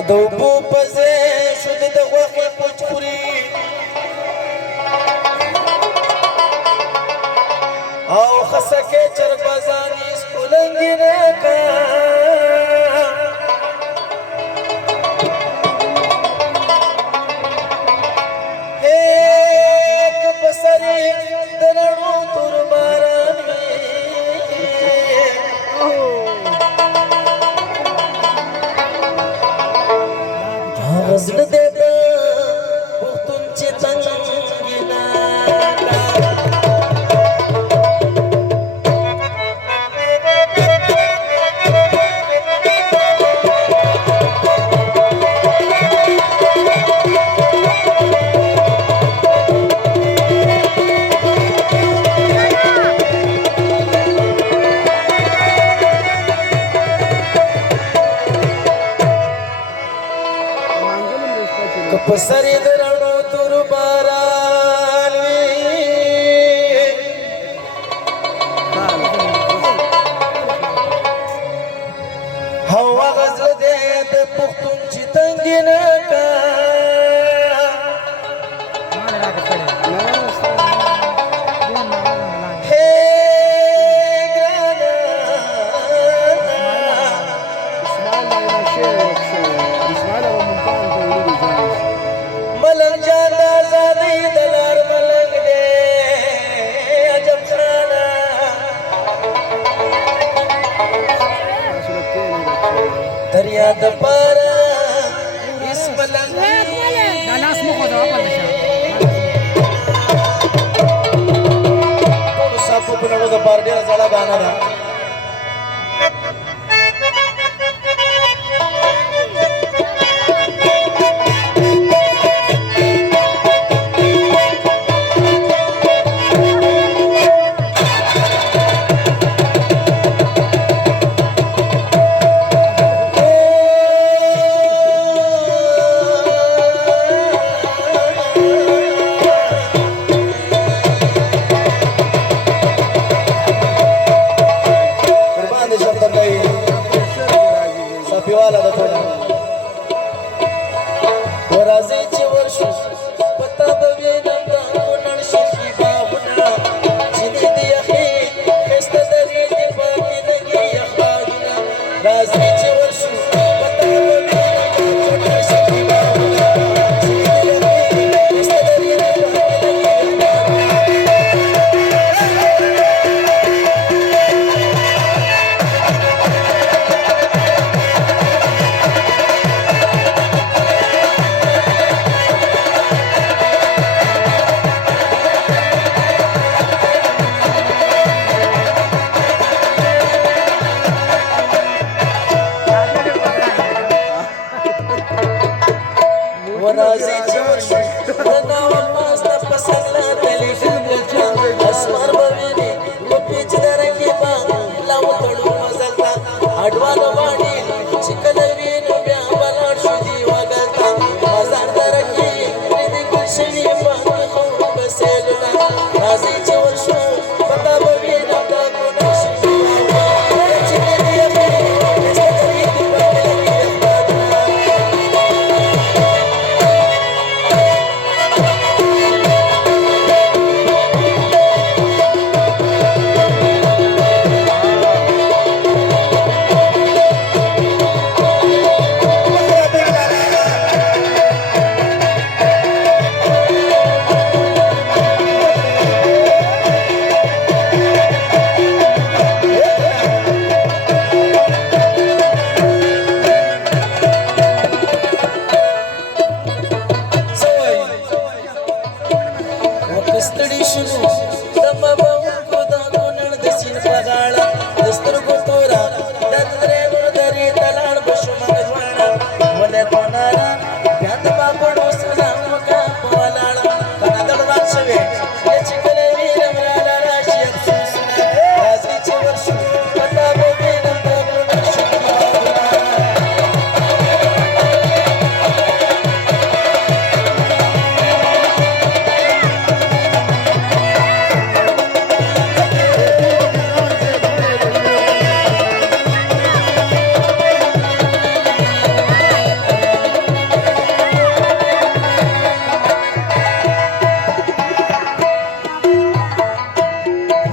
کدوبو پزې شود د غوښې پوچ خوري او خسکه چربازانی سکولنګي راکا هیک بسری درړو تور باران غزل دې ته پختون چې څنګه نه پسری درړو تور باران هوا غزل دې د پختون چې تنګي نه کا دریا د پارا اس ملنګ دا لاس مخ دا په دشه ټول صاحب په نړۍ د پار ډیر زړه غانا ده پیواله د ټوله ورځي چې ورشو پتا به وینم دا ونړ شي باغونه چې دې یخي خسته درې دې پاتې لګي یخونه راځي چې ورشو پتا به وینم دا ونړ شي باغونه چې دې یخي خسته درې دې پاتې ورازي چوشو دنا واپس د پسلا تلیفون جان اسمر بویني په پیچ درنګي با لاو تړو مزلتا اډوانو باندې چکل وینو بیا بلار شو دی وګتا بازار درنګي دې ګلشنی په خو بسلنا رازي چوشو پتا بوینو دا کو شي چې دې یې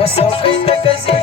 بسوقيت كزي